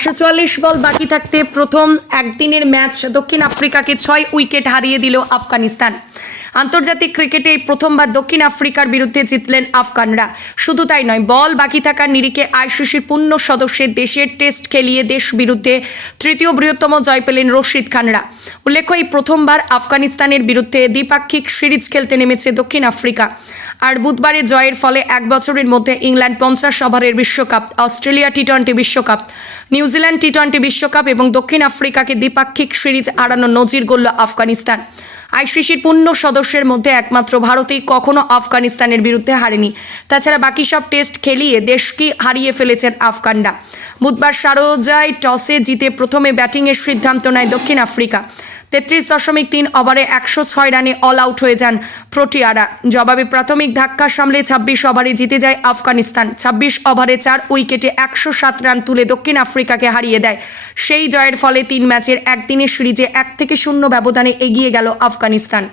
একশো চুয়াল্লিশ বল বাকি থাকতে প্রথম একদিনের ম্যাচ দক্ষিণ আফ্রিকাকে ছয় উইকেট হারিয়ে দিল আফগানিস্তান। আন্তর্জাতিক ক্রিকেটে প্রথমবার দক্ষিণ আফ্রিকার বিরুদ্ধে জিতলেন আফগানরা। শুধু তাই নয়, বল বাকি থাকার নিরিখে আইসিসির পূর্ণ সদস্যের দেশের টেস্ট খেলিয়ে দেশ বিরুদ্ধে তৃতীয় বৃহত্তম জয় পেলেন রশিদ খানরা। উল্লেখ্য, এই প্রথমবার আফগানিস্তানের বিরুদ্ধে দ্বিপাক্ষিক সিরিজ খেলতে নেমেছে দক্ষিণ আফ্রিকা। আর বুধবারের জয়ের ফলে এক বছরের মধ্যে ইংল্যান্ড পঞ্চাশ ওভারের বিশ্বকাপ, অস্ট্রেলিয়া টি টোয়েন্টি বিশ্বকাপ, নিউজিল্যান্ড টি টোয়েন্টি বিশ্বকাপ এবং দক্ষিণ আফ্রিকাকে দ্বিপাক্ষিক সিরিজ আড়ানো নজির গড়ল আফগানিস্তান। আইসিসির পূর্ণ সদস্যের মধ্যে একমাত্র ভারতেই কখনো আফগানিস্তানের বিরুদ্ধে হারেনি। তাছাড়া বাকি সব টেস্ট খেলিয়ে দেশকে হারিয়ে ফেলেছেন আফগানরা? বুধবার সারোজায় টসে জিতে প্রথমে ব্যাটিংয়ের সিদ্ধান্ত নেয় দক্ষিণ আফ্রিকা। তেত্রিশ দশমিক তিন ওভারে একশো ছয় রানে অল আউট হয়ে যান প্রোটিয়ারা। জবাবে প্রাথমিক ধাক্কা সামলে ছাব্বিশ ওভারে জিতে যায় আফগানিস্তান। ছাব্বিশ ওভারে চার উইকেটে একশো সাত রান তুলে দক্ষিণ আফ্রিকাকে হারিয়ে দেয়। সেই জয়ের ফলে তিন ম্যাচের একদিনের সিরিজে এক থেকে শূন্য ব্যবধানে এগিয়ে গেল আফগানিস্তান।